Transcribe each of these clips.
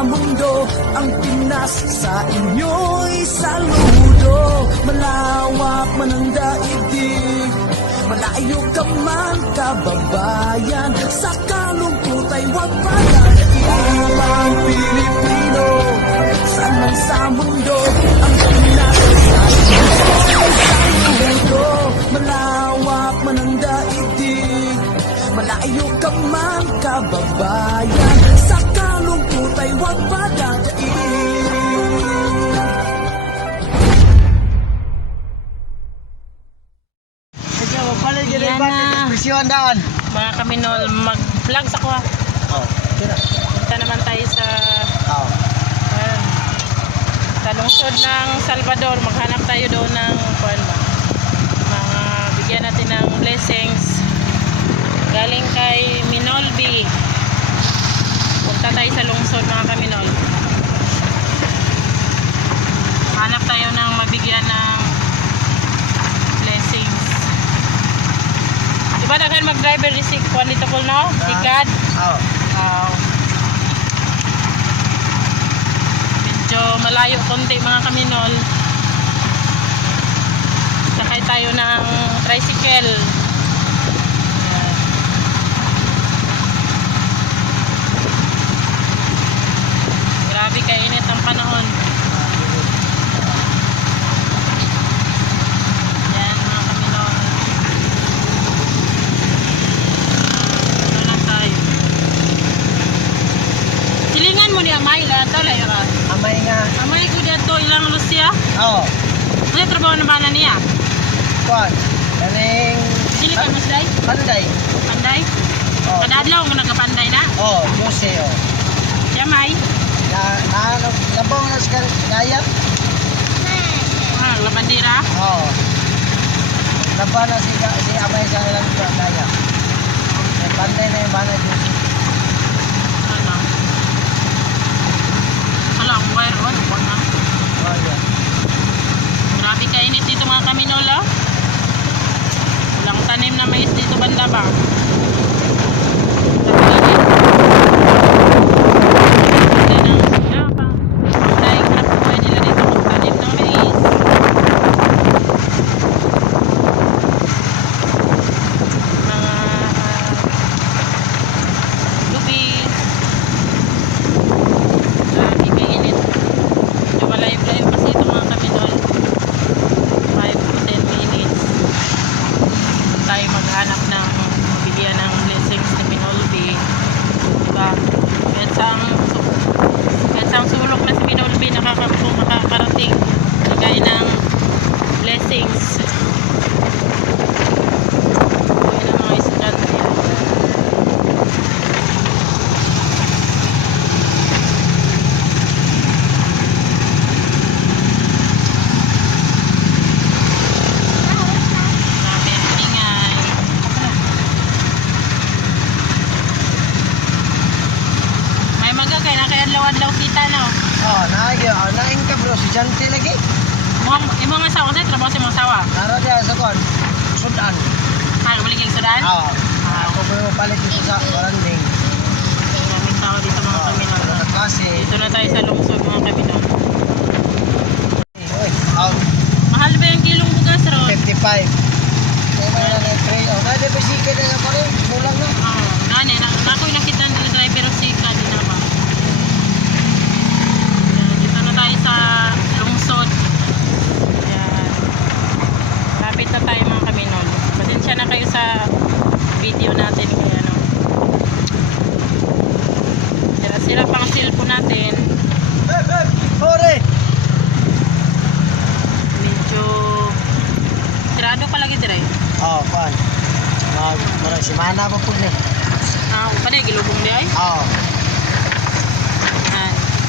sa mundo, ang Pinas sa inyo'y saludo. Malawak man ang daigdig, malayo ka man kababayan, sa kalungkot ay huwag palatiin. Ang Pilipino, saan man sa mundo, ang Pinas sa inyo'y saludo. Malawak man ang daigdig, malayo ka man kababayan, sa kalungkot ay huwag padadaig. Yan na. Daan. Mga kaminol, mag-vlog sa kuha. Oh, tira. Punta naman tayo sa Oh. ayan, sa lungsod ng Salvador. Maghanap tayo doon ng mga bigyan natin ng blessings galing kay Minolby. Punta tayo sa lungsod mga kaminol. Hanap tayo ng mabigyan ng blessings. Diba daghan mag-driver ni si Juan dito po, no? Sikad. Oh. Medyo malayo konti mga kaminol. Sakay tayo ng tricycle. Ayan. Grabe kainit ang panahon. Yan mga kaminol. Ano lang tayo. Silingan mo ni Amay lang ito lang yun. Amay nga. Amay ko dito ilang Lucia. Oh. Ano yung trabaho na ba na niya? Kuan. Kaning Sili ka mas day? Panday. Panday? Oh. Kadadlaw mo nagkapanday na? Oh, Jose oh. Siya may? Labong na sa gayat. Labandira? Oh. Labang na si Amay sa ilang gayat. May panday na yung bana Jose. Ano? Hala, ang wire on. Huwag na. Oh, yeah. Grabe kainit dito mga kaminolo. Walang tanim na mais dito banda ba? Maghanap ng mabigyan ng blessings ni Minolby, diba? Kahit sa sulok na si Minolby makakarating bigay ng blessings. Buhay ng mga estudyante. Adlaw kita no. Oh, naing ka bro, si Jante lagi. Imo nga sawa sa trabaho sa mga sawa. Nara dia sa kuan. Sudan. Balik yung Sudan? Oh. Ako po yung palit dito sa Baranding. Maraming tao dito mga kaminol. Kasi Dito na tayo sa lungsod mga kaminol. oy, out Mahal ba yung kilong bugas ro? 55. Kaya na na train. Oh, na de bisikat na pa rin. Kulang na. Nani, nakoy nakita ng driver si Kadi na ba? Dito na tayo sa lungsod. Ayan. Lapit na tayo mga kaminol. Pasensya na kayo sa video natin kaya no. Sira pang cellphone natin. Hore. Medyo sirado palagi dire. Oh, kuan. Marang semana pa po ni. Panay gilubong di ay? Oh.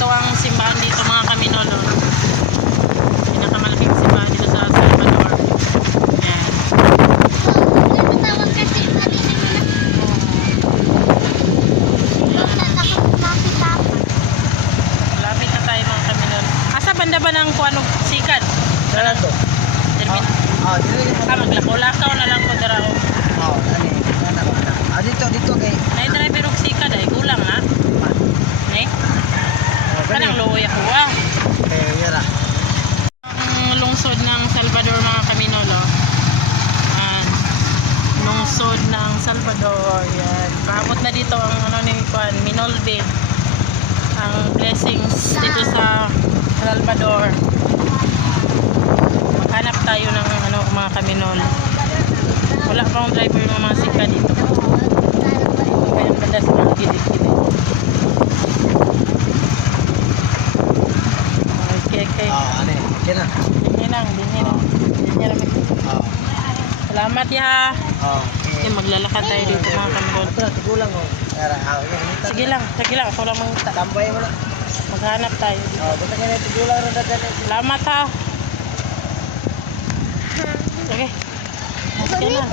Ito ang simbahan dito mga kaminolo. Pinakamalaking simbahan dito sa Salvador. Ayan. Malapit na tayo mga kaminolo. Asa banda ba ng kuanong sikat? Dala to. Terminal. Maglakaw-lakaw na lang ko darao. Oh, ani. Dito kay Nay driver og sikat ay kulang na. Nay. Kanang luoy ako ah. Okay, yara. Ang lungsod ng Salvador mga kaminolo. Lungsod ng Salvador. Yan. Paabot na dito ang ano ni Juan, Minolbe. Ang blessings dito sa Salvador. Maghanap tayo ng ano mga kaminol. Wala pa akong driver ng mga sika dito. Kaya ang ganda sa mga gilid-gilid. Okay. Ano eh. Okay na. Dinhinang. Salamat ya. Okay, maglalakad tayo dito mga kaminol. Ito na, tigulang oh. Yara, Sige lang. Ako lang mangita. Tambay mo na. Maghanap tayo dito. Basta ka na tigulang na datan. Salamat ha. Sige. Sige na.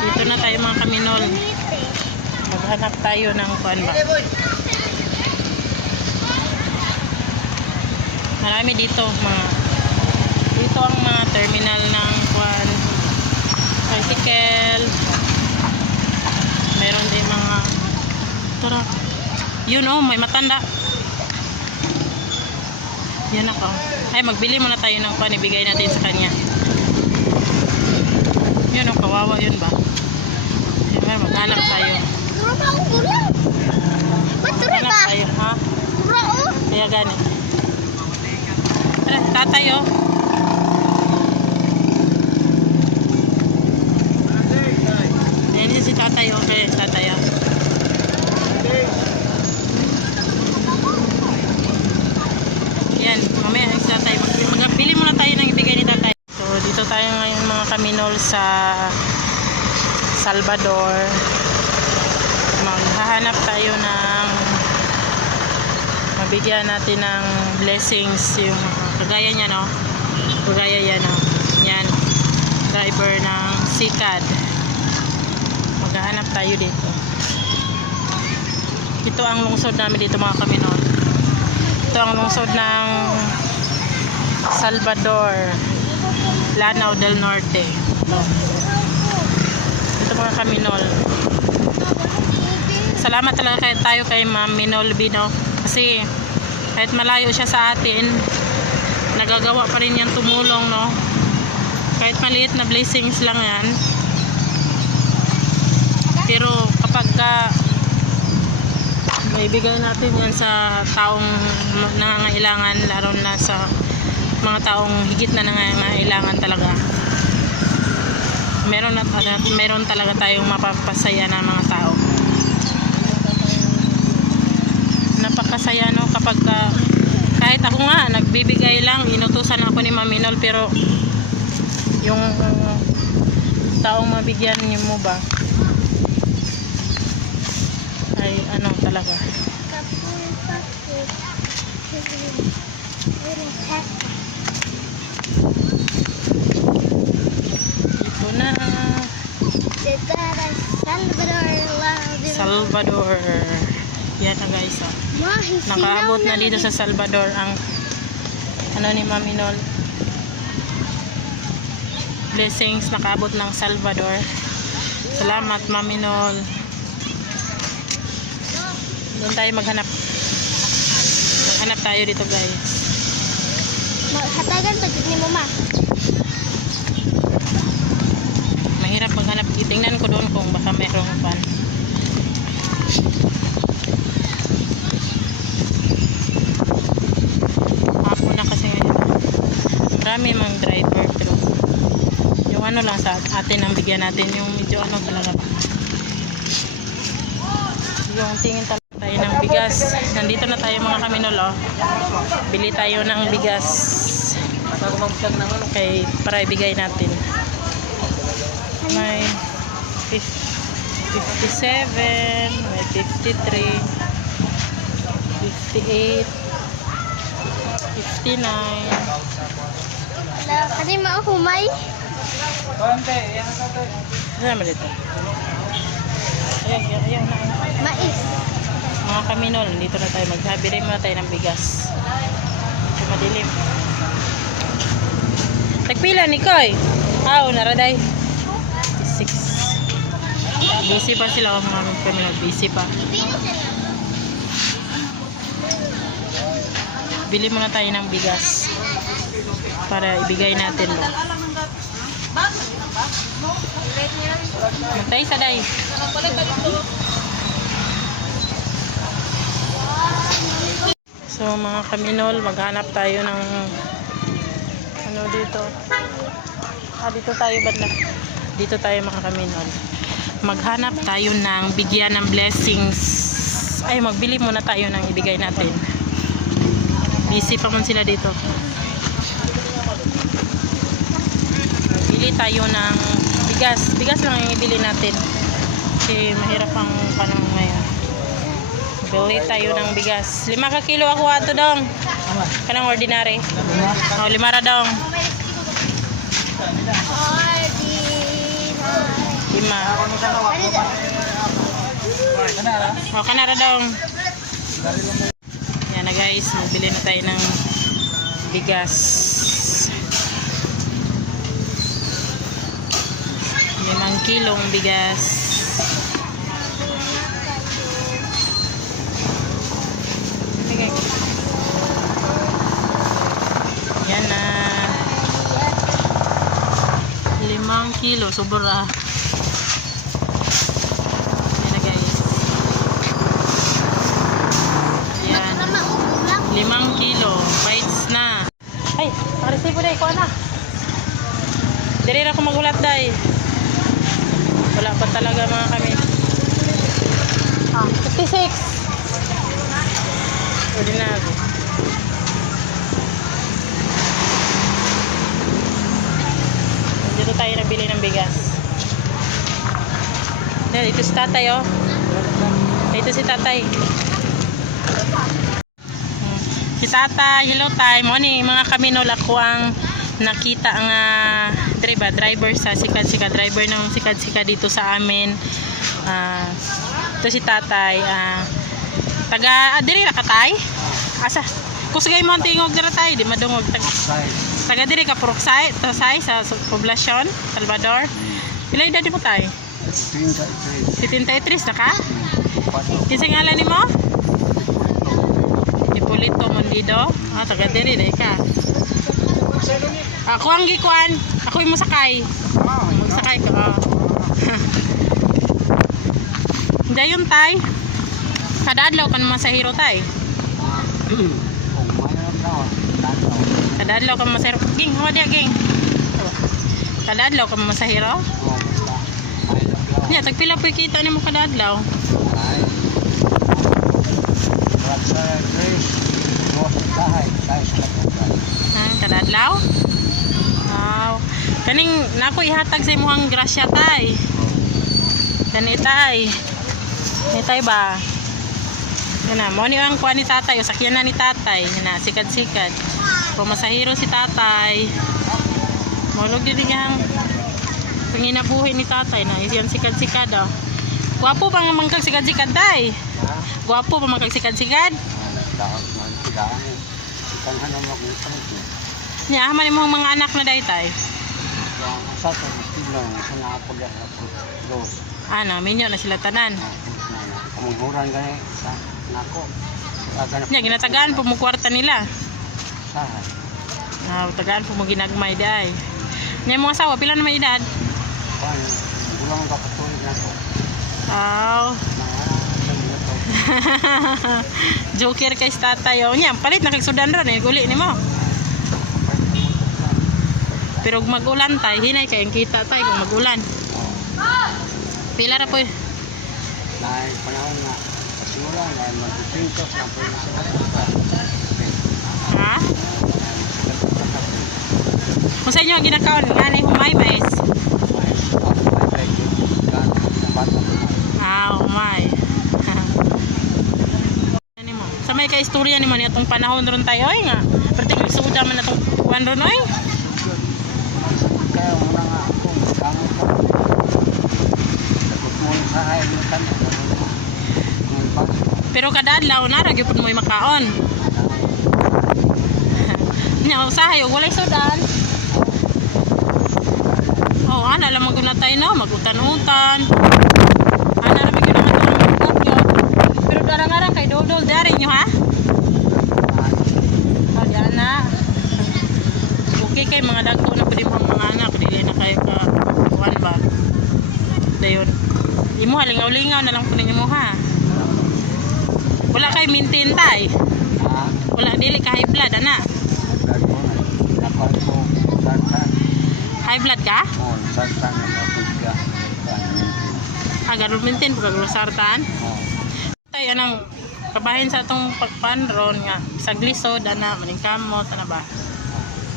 Dito na tayo mga kaminol. Maghanap tayo ng kuan ba. Marami dito ang mga terminal ng kuan. Tricycle. Meron din mga tara. Yun oh, may matanda. Yan ako. Ay, magbili muna tayo ng kuan, ibigay natin sa kanya. Yun oh, kawawa yun ba? Yan, maghanap tayo. Maghanap tayo, ha? Kaya gani. Tara, tatay oh. Yan si tatay oh, tatay oh. Yan, mamaya ang tatay. Magbili muna tayo ng ibigay ni tatay. So, dito tayo ngayon mga kaminol sa Salvador. Maghahanap tayo ng mabigyan natin ng blessings yung kagaya niya no. Kagaya yan no. Yan. Driver ng Sikad. Maghahanap tayo dito. Ito ang lungsod namin dito mga kaminol. Ito ang lungsod ng Salvador, Lanao del Norte. Ito mga kaminol. Salamat talaga tayo kay Ma'am Minol Bino. Kasi kahit malayo siya sa atin, nagagawa pa rin yan tumulong, no? Kahit maliit na blessings lang yan. Pero kapag maibigay natin yan sa taong nangangailangan, lalo na sa mga taong higit na nangangailangan talaga, meron talaga tayong mapapasaya na mga tao. Napakasaya no kapag kahit ako nga nagbibigay lang, inutusan ako ni Ma'am Minol, pero yung taong mabigyan niyo mo ba ay ano talaga. Ito na Salvador. Yan na guys oh. Nakaabot na dito sa Salvador ang ano ni Ma'am Minol. Blessings, nakaabot ng Salvador. Salamat Ma'am Minol. Doon tayo maghanap tayo dito guys. Hatagan pagod ni mama. Mahirap maghanap. Tingnan ko doon kung baka mayroong pan. Hapon na kasi ngayon. Marami mga driver, pero yung ano lang sa atin ang bigyan natin, yung medyo ano talaga, yung tingin tayo ng bigas. Nandito na tayo mga kaminol oh. Bili tayo ng bigas kay para ibigay natin. May 57, may 53, 58, 59. Kasi maahumay. Ano naman dito? Ayan na. Mais. Mga kaminol, dito na tayo. Magsabi rin muna tayo ng bigas. Ito madilim. Tagpila ni Koy. Naraday. 6. Busy pa sila mga kaminol. Busy pa. Bili muna tayo ng bigas para ibigay natin lo. Matay sa day. So mga kaminol, maghanap tayo ng ano dito. Dito tayo banda. Dito tayo mga kaminol. Maghanap tayo ng bigyan ng blessings. Ay, magbili muna tayo ng ibigay natin. Busy pa man sila dito. Bili tayo ng bigas. Bigas lang yung ibili natin. Kasi mahirap ang panahon ngayon. Bili tayo ng bigas. 5 ka kilo ako ato dong. Kanang ordinary. O, 5 ra dong. 5. O, kanara dong. Yan na guys. Magbili na tayo ng bigas. 5 kilong bigas. Yan na. 5 kilo. Sobra. Yan na guys. Yan. 5 kilo. Bites na. Ay, makaresibo day. Kuha na. Dali na ako magulat day. Wala pa talaga mga kami. 56. Ordinary. Dito tayo nabili ng bigas. Dito si tatay oh. Dito si tatay. Si tatay, hello tay. Mo ni mga kaminol ako ang nakita ang driver sa sikat-sikat driver ng sikat-sikat dito sa amin. Ito si tatay. Taga diri ra ka tay? Asa? Kusgay mo ang tingog dira tay, di madungog taga diri ka Puruksay, Tasay sa poblasyon Salvador. Pila edad mo tay? 73 na ka? Kinsa ngalan nimo? Hipolito Mondido. Taga diri dai ka. Ako ang gikuan, ako yung musakay. Musakay ka. Dayon tay. Kada adlaw kan masahiro tay. Kada adlaw ka masahiro. Ging, hawa dia ging. Kada adlaw ka masahiro. Nya tagpila po kita nimo kada adlaw. Kada adlaw? Wow. Kaning nako ihatag sa imong grasya tay. Kani tay. Ni tay ba? Kana mo ni ang kuan ni tatay, sakyan na ni tatay, na sikad-sikad. Pumasahiro si tatay. Molog din yang panginabuhi ni tatay na iyan sikad-sikad daw. Guwapo pa nga mangkag sikad-sikad tay. Guwapo pa mangkag sikad-sikad. Nya man imong mga anak na daytay. Ano, minyo na sila tanan. Kamuguran gani sa nako. Nya ginatagaan po mo kwarta nila. Tagaan po mo ginagmay day. Nya mo asawa pila na may edad? Gulang ka patuloy nako. Joker kay tatay oh. Nya palit na kay sudan ra ni guli nimo. Pero kung mag-ulan tay, hinay kayong kita tay kung mag-ulan. Pila ra po eh. Dahil panahon na pasimula na mag-pintos na po yung sa Ha? Kung sa inyo ginakaon, nanay humay mais. Humay. Sa may ka-istorya ni man itong panahon ron tayo ay nga. Perti suda man itong kuwan ron ay. Kaya muna nga ako, kamo ko. Dagot mo sa hay mo tanan. Pero kada adlaw na ra gyud mo makaon. Nya usahay walay sudan. Oh, ana lang maguna tayo no, magutan-utan. Ana ra gyud naman pero darang-arang kay dol-dol dari nyo ha? tay mga dagko na pwede mo mga anak dili na kayo ka kuan ba dayon imo halingaw-lingaw na lang po ninyo mo ha wala kay maintain tay wala dili ka high blood ana high blood ka ganun maintain pag sartan tay anang kabahin sa atong pagpanron nga sa glisod ana maningkamot ana ba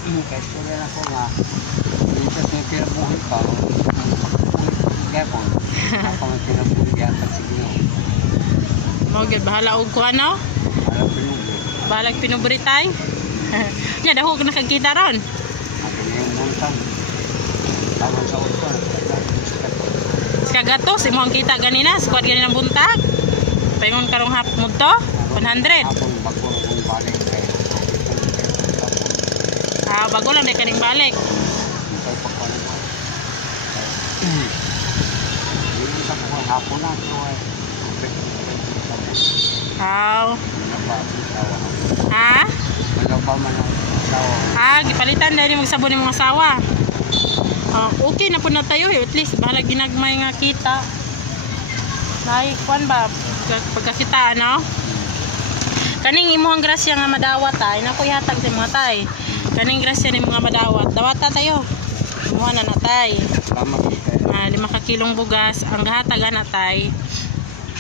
Kaya sila na ko nga, dito sa pinabuhay pa, kaya po, ako may pinabuhay yata sige mo gyud bahala og kuan no alam pinubuhay. balag pinubritay nya dahog nakakita ron Ako na yung montang, tawag sa uto, kagatos imo ang kita ganina squad ganina buntag paingon karong hap mo to 100 akong bago kong balik kaya. bago lang day kaning balik Ikaw pa ko naman. Hindi sa ko hapon na ito ay. ha Ano pa man ang asawa? Gipalitan dahil magsabon ng mga asawa. Okay na po na tayo. At least, bahala ginagmay nga kita. Kwan ba? Pagkakita, ano? Kaning imuhang grasya nga madawat, ay. Naku, ihatag sa mga tay. Kaning grasya ni mga madawat. Dawata tayo. Imuha na natay. Salamat kayo. 5 ka kilong bugas. Ang gahatagan na tay.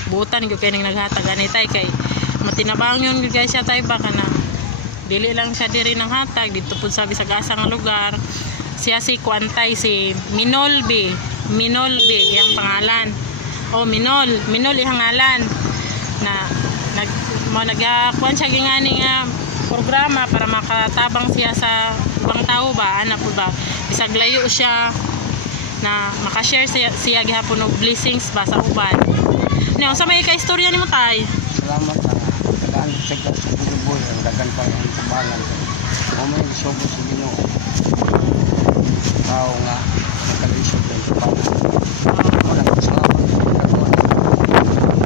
Butan ko kayo naghatagan ni tay. Kay matinabang yun guys siya tay. Baka na dili lang siya diri ng hatag dito po sabi sa gasa nga lugar siya si Kuantay si Minolbe iyang pangalan Minol iyang ngalan na nagkuan siya gingani nga programa para makatabang siya sa ibang tao ba ana po ba bisag layo siya na makashare siya gihapon og blessings ba sa uban nya sa may ka istorya nimo tay Salamat na. Dagaan sa buhay ang dagan pa ang tabangan. Kung may gusto sa Ginoo. Tao nga nakalisod ng tabangan. Wala ko salamat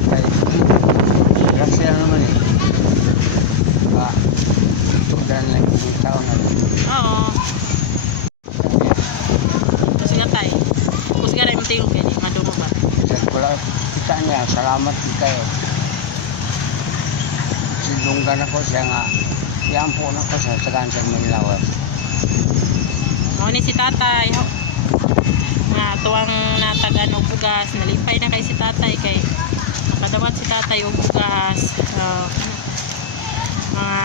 kay grasya naman eh. Tudan lang yung tao na. oo sige tay kung sige rin matingog kayo madumo ba Wala kita niya. Salamat din kayo. Silunggan ako siya nga. Yan po na ko sa kansang Manilawas. ni si tatay nga tuwang natagan og bugas nalipay na kay si tatay kay nakadawat si tatay og bugas mga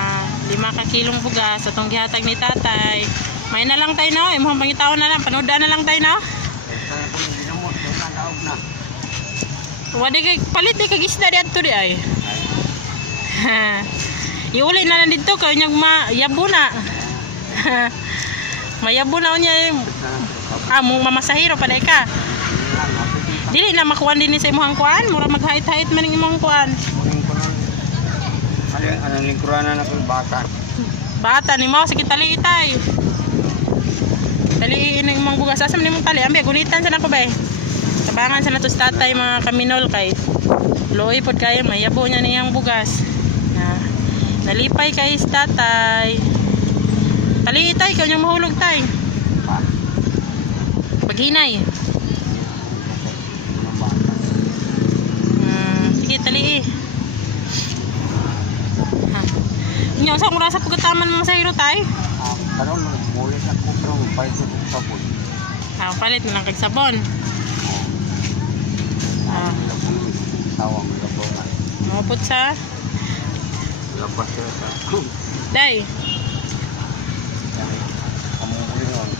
5 ka kilong bugas atong gihatag ni tatay may na lang tayo no imong pangitaon na lang panood na lang tayo no Kaya po yung ginamot. Doon na daog na. wala kay palit di kag isda diadto di ay iuli na lang dito kay nyag mayabo na mayabo na niya mong mamasahiro paday ka dili na makuan din sa imong kuan mura maghait-hait man ang imong kuan Muling ko nun. Ano lingkuranan ako yung bata. ni mo sige tali itay taliin ang imong bugas asam nimong tali ambe gunitan sa nako bay tabangan sa nato sa tatay mga kaminol kay loy pod kay mayabo niya niyang bugas nalipay kay sa tatay tali itay kanya mahulog tay paghinay sige tali inyo sa mura sa pagkataman mo sa hiro tay Karon muli na ko pero palit ko sa sabon. palit na lang kag sabon Tawang labor na. maput sa Labas siya sa day kamuli nun.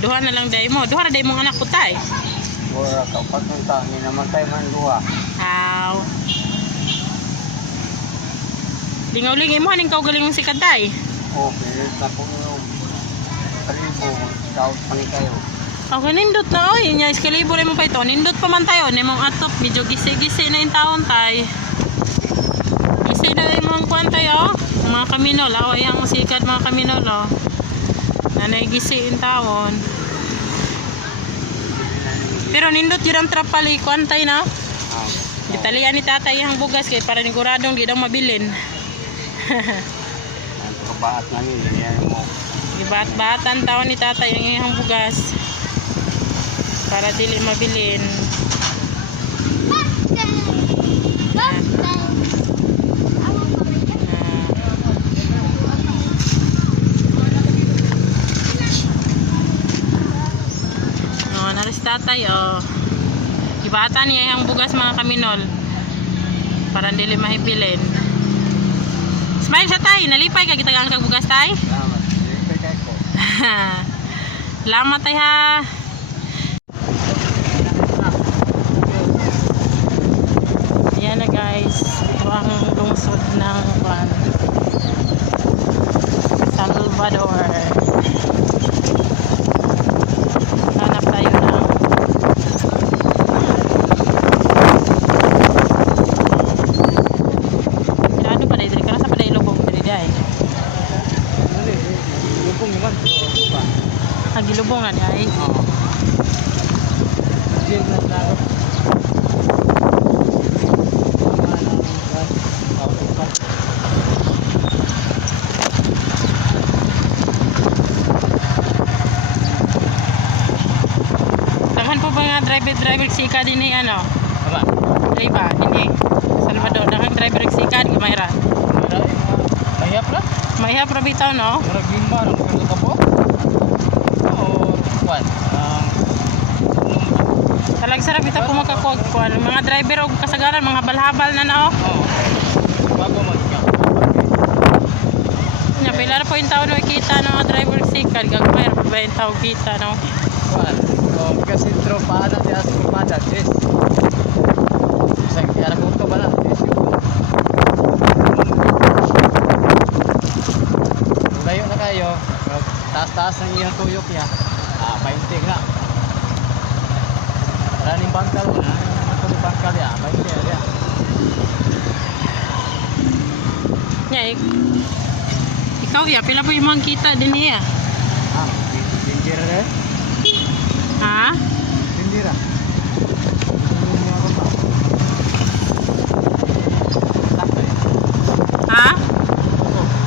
duha na lang day mo duha na day mong anak po tay Wala ka pagpunta ni namatay man duha. aw lingaw-ling imo haning kaugaling mong sikat day Pilit na po yung kalibo. Tawag pa ni kayo. nindot na oy nya iskalibo rin mo pa ito nindot pa man tayo nimong atop medyo gisi-gisi na yung taon tay gisi na imong kuan tayo mga kaminol ay ang sikat mga kaminol nanay gisi yung taon pero nindot yun ang trapali kuan tayo na gitalian ni tatay ang bugas kay para niguradong di daw mabilin Ang kabaat na nila. Yan mo. Gibat-batan taon ni tatay ang iyang bugas para dili mabilin. Naris tatay gibatan niya ang bugas mga kaminol para dili mahibilin. Smile sa tay, nalipay ka gitagaan kag bugas tay. Salamat. Lipay kay ko. Salamat tay ha. Ayan na guys, ito ang lungsod ng Salvador. Hanap tayo ng pinado pa dahil ka na sa paday lubong dali dahil Lubong naman. hagilubong na dahil Diyan na tayo. Taman po ba nga driver sika din ni ano? Aba. Driver, hindi. Salvador, nakang driver sika di Mayra. Mahiyap na. Mahihap ra bitaw no? Murag lima ang kano ka po? Oo, kwan. Talag sarap bitaw ko makakuha ko ano, mga driver og kasagaran mga balhabal na nao. Oo. Bago mo ikaw. Nya pila ra po yung tao no kita ng mga driver sika gagmay ra pa yung tao kita no. Kwan. Kasi tropa na di as kumada des. Sa kaya ko to bana des. Layo na kayo. Taas-taas ng iyang tuyok niya. 20 na. Running bangkal na. Running bangkal ya. 20 ya. Nya ikaw ya pila po yung mga kita din niya. Dinjira rin. Ha? Dinjira. Ha?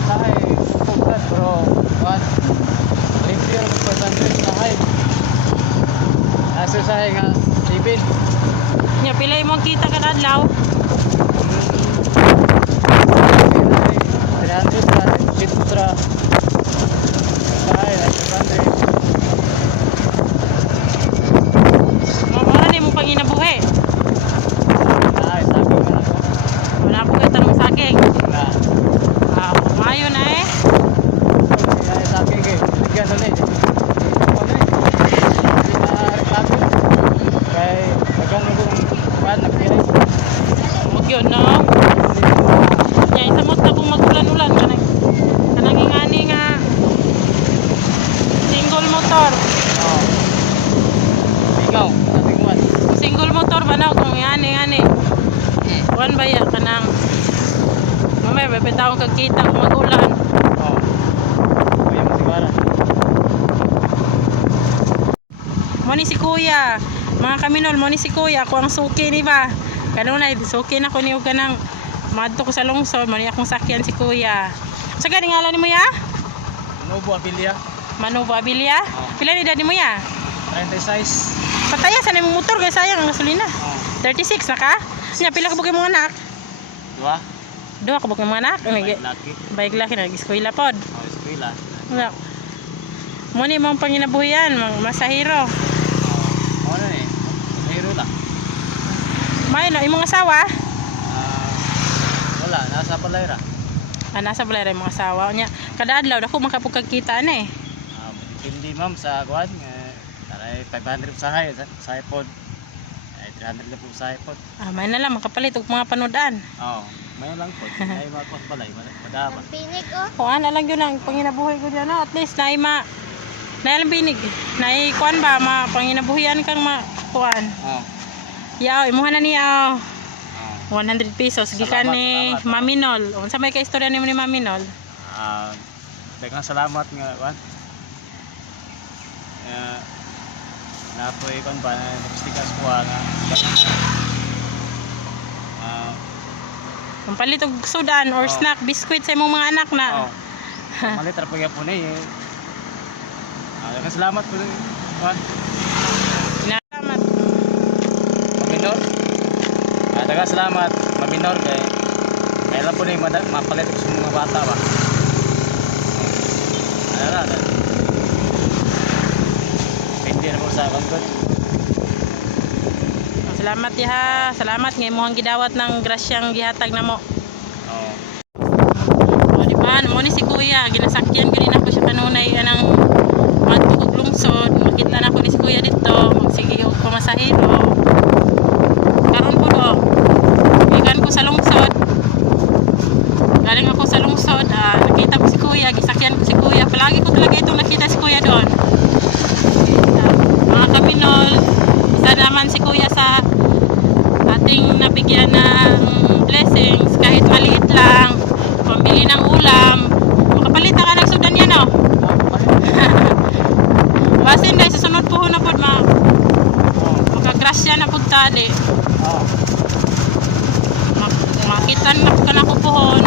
Sahay, pupuktan bro. What? Limpyo ang percentage sahay. Nasa sahay nga, 7. Nya pila yung mga kita kada adlaw. 300 pa, 8 tra. Sahay, 500. Mabara ni mo panginabuhi. Sahay, sabi nga ako. Wala po kayo tanong sa akin. Na, Mayo na eh. sahay, sabi nga, bigyan ulit. Hindi na reklamo. Kaya, bagang kung kuhan, nagbihay. Huwag yun no. Nya isamot na kung magulan-ulan kanang ingani nga single motor. Oo. Ikaw, sabi ko man. Single motor ba na kung ingani. Kuan ba ya kanang mamay bebitaw kag kita kung magulan. Oo. Kuya mo sigara. Mo ni si kuya. Mga kaminol mo ni si kuya ako ang suki ni ba. Kanunay suki na ko ni og kanang madto ko sa lungsod mo ni akong sakyan si kuya. Sa gani ngalan nimo ya? Nubo Abilia. Manubo Abilia. Pila ni daddy mo ya? 36. Pataya sa nimo motor kay sayang ang gasolina. Oo. 36 na ka? Nya pila ka bugay mga anak? Dua. Duha ka bugay mga anak? Laki. Bayag laki na eskwela pod. Oh, eskwela. Wala. Mo ni mong panginabuhian, masahiro. Oh, ano eh. Hero lang. May na imong asawa? Wala, nasa Palayra. Nasa balay ra imong asawa nya. Kada adlaw dako makapugkagkita na eh. Hindi ma'am sa kuan. Taray 500 sahay. Sahay pod. Ay 300 na po sahay pod. May na lang makapalit og mga panodan. Oo. May lang pod. Ay mga kuan palay. Madama. Ang pinig oh. O ana lang yun ang panginabuhi ko diyan at least naay lang binig. Naay kuan ba panginabuhian kang kuan. Oo. Yaw imuha na niya. Oo. 100 pesos gikan ni Salamat. Maminol. Unsa may ka istorya nimo ni Maminol? Daghang salamat nga kuan. Napoy kon ba nagstikas ko nga. Ang palit og sudan or Oo. snack, biscuit sa imong mga anak na. Malit ra po gyapon eh. Salamat po. Kuan. Salamat. Maminor. Daghang salamat. Maminor kay kailan po ni mapalit sa mga bata ba. Ara. Hindi na po sa bangkot. Salamat diha. Salamat nga imong gidawat ng grasyang gihatag namo. Oo. O di ba? Mo ni si Kuya, ginasakyan ganina ko siya kanunay anang matugog lungsod. Makita na ko ni si Kuya dito, magsige og pamasahero. Karon po do. Gikan ko sa lungsod. Galing ako sa lungsod, nakita ko si Kuya, gisakyan ko si Kuya. Palagi ko talaga itong nakita si Kuya doon. Mga kaminol, isa naman si Kuya sa ating nabigyan ng blessings kahit maliit lang, pambili ng ulam. Makapalita ka ng sudan yan, oh. Basin dahil sa sunod po na po makagrasya na po tali. Makita na po ka na kupuhon.